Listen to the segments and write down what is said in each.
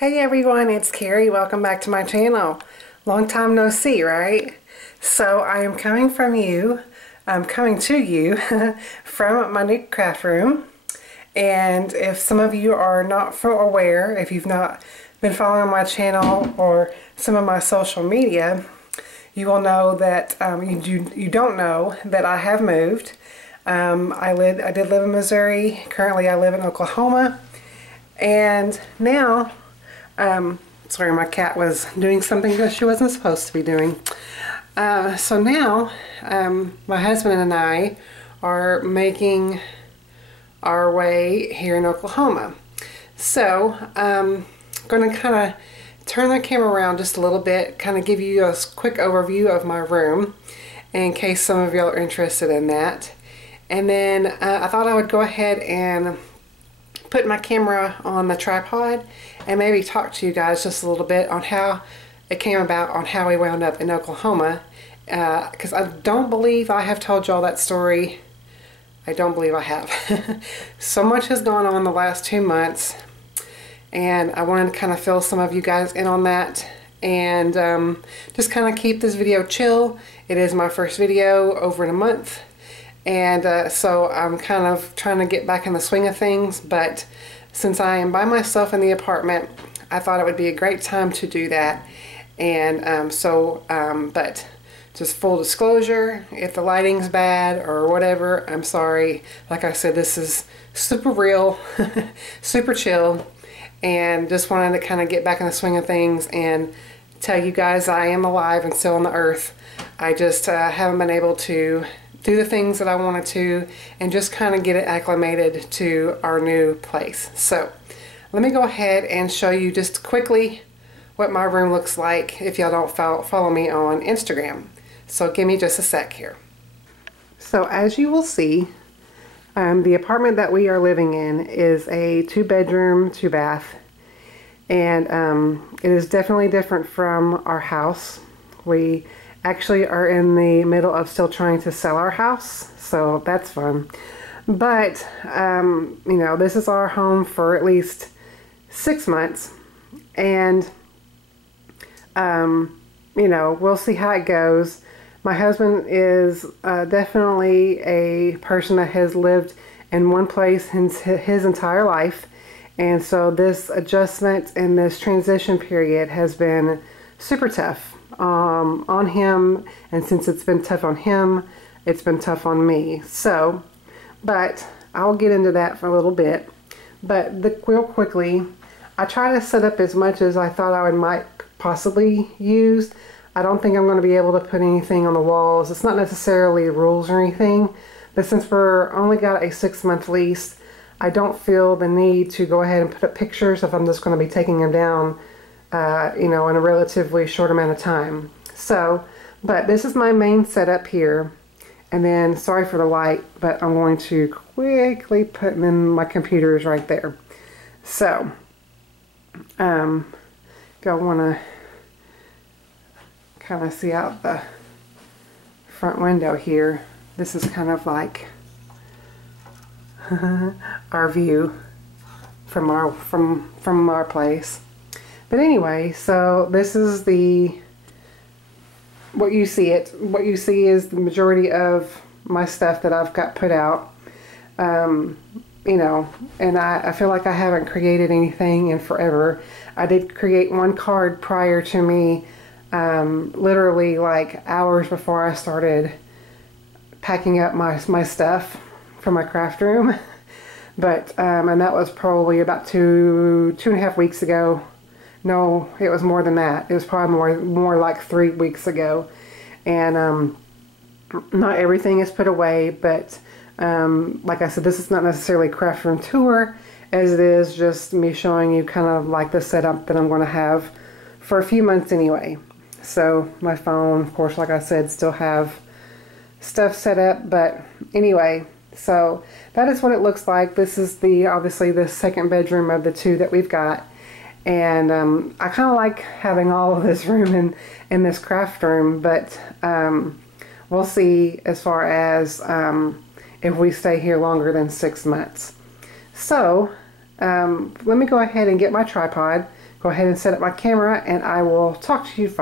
Hey everyone, it's Carrie. Welcome back to my channel. Long time no see, right? So I am coming from you, I'm coming to you from my new craft room. And if some of you are not aware, if you've not been following my channel or some of my social media, you will know that you don't know that I have moved. I did live in Missouri. Currently I live in Oklahoma. And now sorry, my cat was doing something that she wasn't supposed to be doing. So now, my husband and I are making our way here in Oklahoma. So, I'm going to kind of turn the camera around just a little bit, kind of give you a quick overview of my room, in case some of y'all are interested in that. And then I thought I would go ahead and put my camera on the tripod and maybe talk to you guys just a little bit on how it came about, on how we wound up in Oklahoma, because I don't believe I have told y'all that story. I don't believe I have. So much has gone on the last 2 months, and I wanted to kind of fill some of you guys in on that, and just kind of keep this video chill. It is my first video over in a month. And so I'm kind of trying to get back in the swing of things, but since I am by myself in the apartment, I thought it would be a great time to do that. And but just full disclosure, if the lighting's bad or whatever, I'm sorry. Like I said, this is super real, super chill, and just wanted to kind of get back in the swing of things and tell you guys I am alive and still on the earth. I just haven't been able to do the things that I wanted to and just kind of get it acclimated to our new place. So let me go ahead and show you just quickly what my room looks like if y'all don't follow me on Instagram. So give me just a sec here. So as you will see, the apartment that we are living in is a 2-bedroom, 2-bath, and it is definitely different from our house. We actually are in the middle of still trying to sell our house, so that's fun. But you know, this is our home for at least 6 months, and you know, we'll see how it goes. My husband is definitely a person that has lived in one place his entire life, and so this adjustment and this transition period has been super tough on him, and since it's been tough on him, it's been tough on me. So, but I'll get into that for a little bit. But real quickly, I try to set up as much as I thought I might possibly use. I don't think I'm going to be able to put anything on the walls. It's not necessarily rules or anything, but since we're only got a 6-month lease, I don't feel the need to go ahead and put up pictures if I'm just going to be taking them down you know, in a relatively short amount of time. So, but this is my main setup here, and then sorry for the light, but I'm going to quickly put in my computers right there. So, go want to kind of see out the front window here. This is kind of like our view from our place. But anyway, so this is what you see is the majority of my stuff that I've got put out. You know, and I feel like I haven't created anything in forever. I did create one card prior to me, literally like hours before I started packing up my stuff for my craft room. But, and that was probably about two and a half weeks ago. No, it was more than that. It was probably more like 3 weeks ago. And not everything is put away, but like I said, this is not necessarily a craft room tour, as it is just me showing you kind of like the setup that I'm going to have for a few months anyway. So my phone, of course, like I said, still have stuff set up, but anyway, so that is what it looks like. This is obviously the 2nd bedroom of the 2 that we've got. And I kind of like having all of this room in this craft room, but we'll see as far as if we stay here longer than 6 months. So let me go ahead and get my tripod, go ahead and set up my camera, and I will talk to you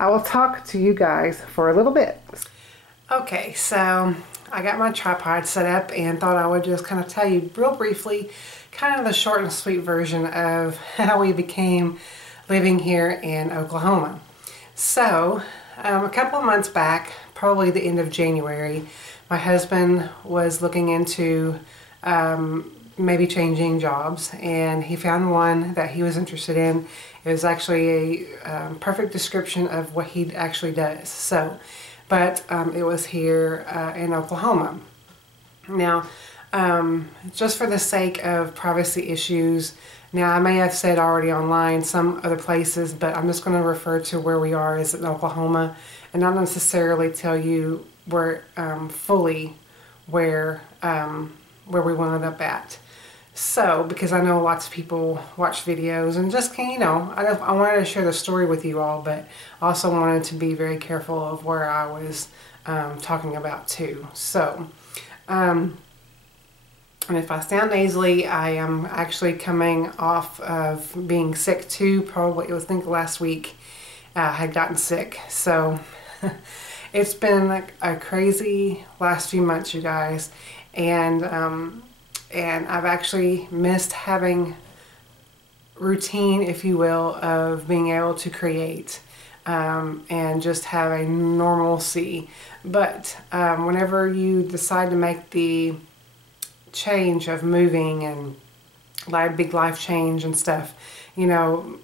I will talk to you guys for a little bit. Okay, so I got my tripod set up and thought I would just kind of tell you real briefly kind of the short and sweet version of how we became living here in Oklahoma. So a couple of months back, probably the end of January, my husband was looking into maybe changing jobs, and he found one that he was interested in. It was actually a perfect description of what he actually does. So, but it was here in Oklahoma. Now, just for the sake of privacy issues, now I may have said already online some other places, but I'm just going to refer to where we are as in Oklahoma, and not necessarily tell you where fully where we wound up at. So, because I know lots of people watch videos and just, you know, I wanted to share the story with you all, but also wanted to be very careful of where I was talking about too. So, and if I sound nasally, I am actually coming off of being sick too. Probably, it was, I think, last week I had gotten sick. So, it's been like a crazy last few months, you guys. And I've actually missed having routine, if you will, of being able to create and just have a normalcy. But whenever you decide to make the change of moving and big life change and stuff, you know,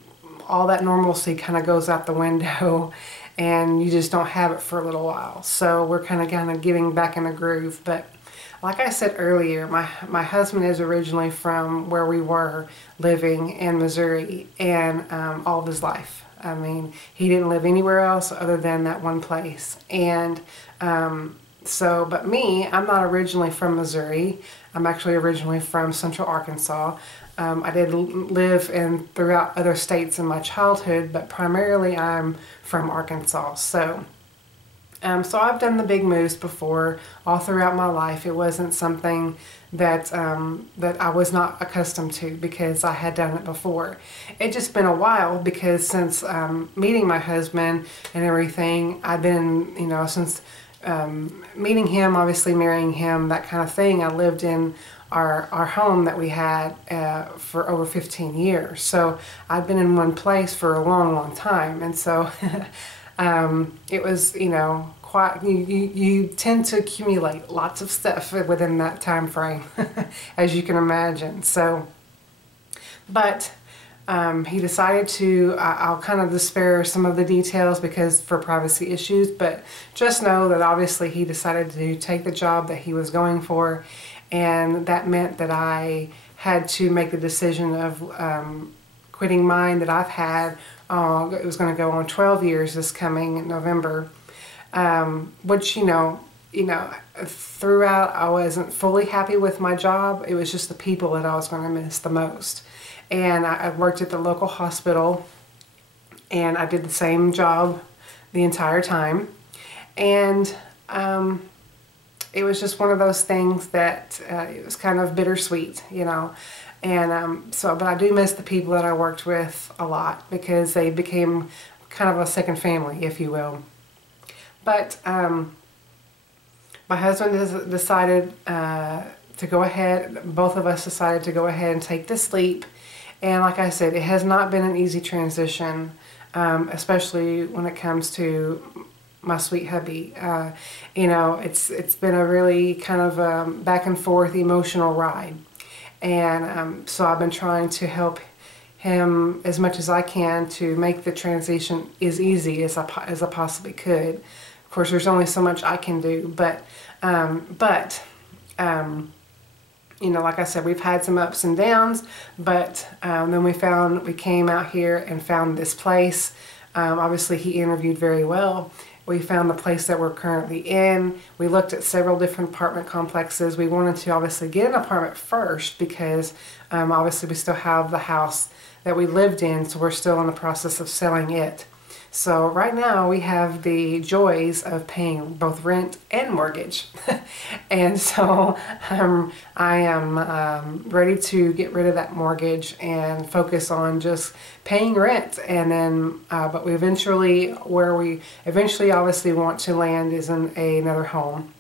all that normalcy kind of goes out the window, and you just don't have it for a little while. So we're kind of getting back in a groove. But like I said earlier, my husband is originally from where we were living in Missouri, and all of his life. I mean, he didn't live anywhere else other than that one place. And so, but me, I'm not originally from Missouri. I'm actually originally from Central Arkansas. I did live throughout other states in my childhood, but primarily I'm from Arkansas. So I've done the big moves before all throughout my life. It wasn't something that that I was not accustomed to, because I had done it before. It just been a while, because since meeting my husband and everything, I've been, you know, since meeting him, obviously marrying him, that kind of thing, I lived in our home that we had for over 15 years. So I've been in one place for a long time, and so it was, you know, quite, you tend to accumulate lots of stuff within that time frame, as you can imagine. So, but he decided to, I'll kind of spare some of the details because for privacy issues, but just know that obviously he decided to take the job that he was going for, and that meant that I had to make the decision of quitting mine that I've had. It was going to go on 12 years this coming November, which, you know, throughout I wasn't fully happy with my job. It was just the people that I was going to miss the most. And I worked at the local hospital, and I did the same job the entire time. And it was just one of those things that it was kind of bittersweet, you know. And but I do miss the people that I worked with a lot, because they became kind of a second family, if you will. But my husband decided to go ahead, both of us decided to go ahead and take this leap. And like I said, it has not been an easy transition, especially when it comes to my sweet hubby. You know, it's been a really kind of back and forth emotional ride. And so I've been trying to help him as much as I can to make the transition as easy as I possibly could. Of course, there's only so much I can do, but you know, like I said, we've had some ups and downs, but then we came out here and found this place. Obviously, he interviewed very well. We found the place that we're currently in. We looked at several different apartment complexes. We wanted to obviously get an apartment first, because obviously we still have the house that we lived in, so we're still in the process of selling it. So right now we have the joys of paying both rent and mortgage. And so I am ready to get rid of that mortgage and focus on just paying rent. And then, but we eventually, where we eventually obviously want to land is in another home.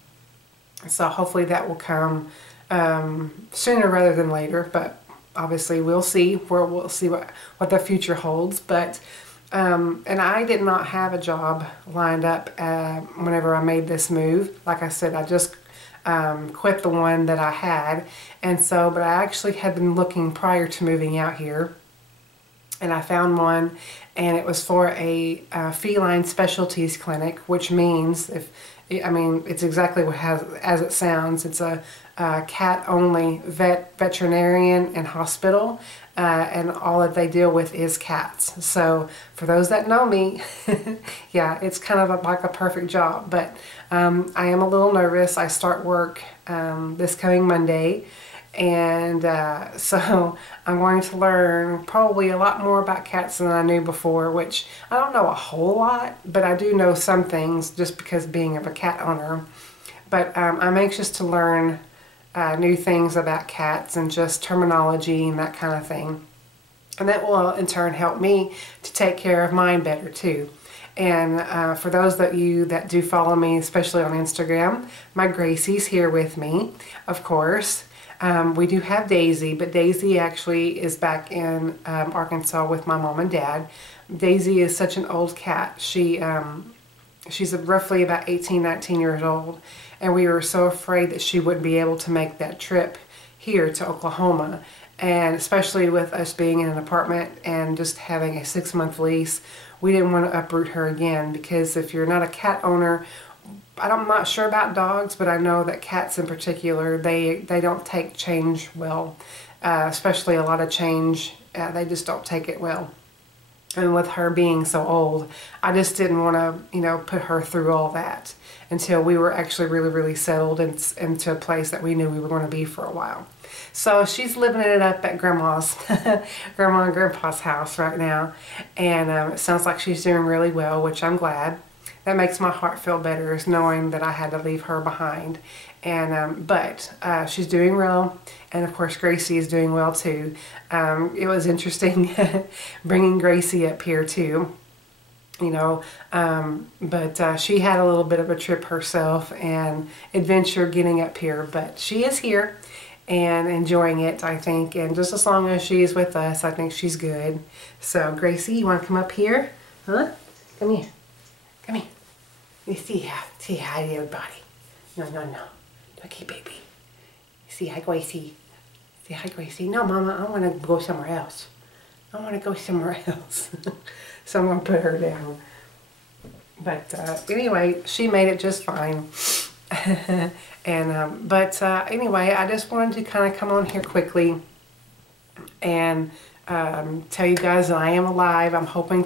So hopefully that will come sooner rather than later, but obviously we'll see what the future holds. But and I did not have a job lined up whenever I made this move. Like I said, I just quit the one that I had, and so but I actually had been looking prior to moving out here, and I found one, and it was for a feline specialties clinic, which means it's exactly what as it sounds. It's a cat-only veterinarian and hospital, and all that they deal with is cats. So for those that know me, yeah, it's kind of like a perfect job. But I am a little nervous. I start work this coming Monday. And so I'm going to learn probably a lot more about cats than I knew before, which I don't know a whole lot, but I do know some things just because being of a cat owner. But I'm anxious to learn new things about cats and just terminology and that kind of thing. And that will in turn help me to take care of mine better too. And for those of you that do follow me, especially on Instagram, my Gracie's here with me, of course. We do have Daisy, but Daisy actually is back in Arkansas with my mom and dad. Daisy is such an old cat. She's roughly about 18, 19 years old, and we were so afraid that she wouldn't be able to make that trip here to Oklahoma. And especially with us being in an apartment and just having a 6-month lease, we didn't want to uproot her again, because if you're not a cat owner, I'm not sure about dogs, but I know that cats in particular, they don't take change well, especially a lot of change. They just don't take it well. And with her being so old, I just didn't want to, put her through all that until we were actually really, really settled into a place that we knew we were going to be for a while. So she's living it up at Grandma's, Grandma and Grandpa's house right now. And it sounds like she's doing really well, which I'm glad. That makes my heart feel better, is knowing that I had to leave her behind. And but she's doing well, and of course Gracie is doing well too. It was interesting bringing Gracie up here too, but she had a little bit of a trip herself and adventure getting up here, but she is here and enjoying it, I think, and just as long as she's with us, I think she's good. So Gracie, you want to come up here? Huh? Come here. Come here. You say hi to everybody. No. Okay, baby. Say hi, Gracie. Say hi, Gracie. No, Mama, I want to go somewhere else. I want to go somewhere else. So I'm going to put her down. But anyway, she made it just fine. And anyway, I just wanted to kind of come on here quickly and tell you guys that I am alive. I'm hoping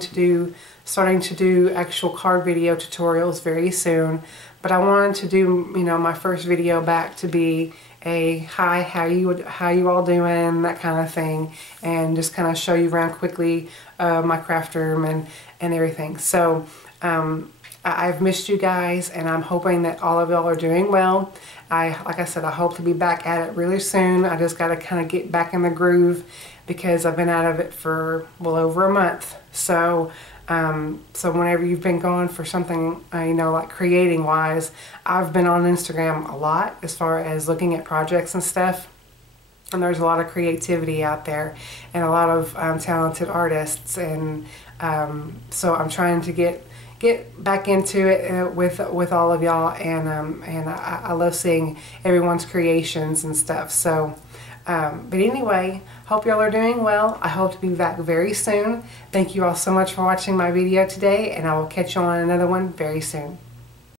starting to do actual card video tutorials very soon. But I wanted to do, my first video back to be a hi, how you all doing, that kind of thing, and just kind of show you around quickly my craft room and everything. So I've missed you guys, and I'm hoping that all of y'all are doing well. Like I said, I hope to be back at it really soon. I just got to kind of get back in the groove because I've been out of it for well over a month. So so whenever you've been gone for something, like creating wise, I've been on Instagram a lot as far as looking at projects and stuff. And there's a lot of creativity out there and a lot of talented artists. And so I'm trying to get back into it with all of y'all. And I love seeing everyone's creations and stuff. So but anyway, hope y'all are doing well. I hope to be back very soon. Thank you all so much for watching my video today, and I will catch you on another one very soon.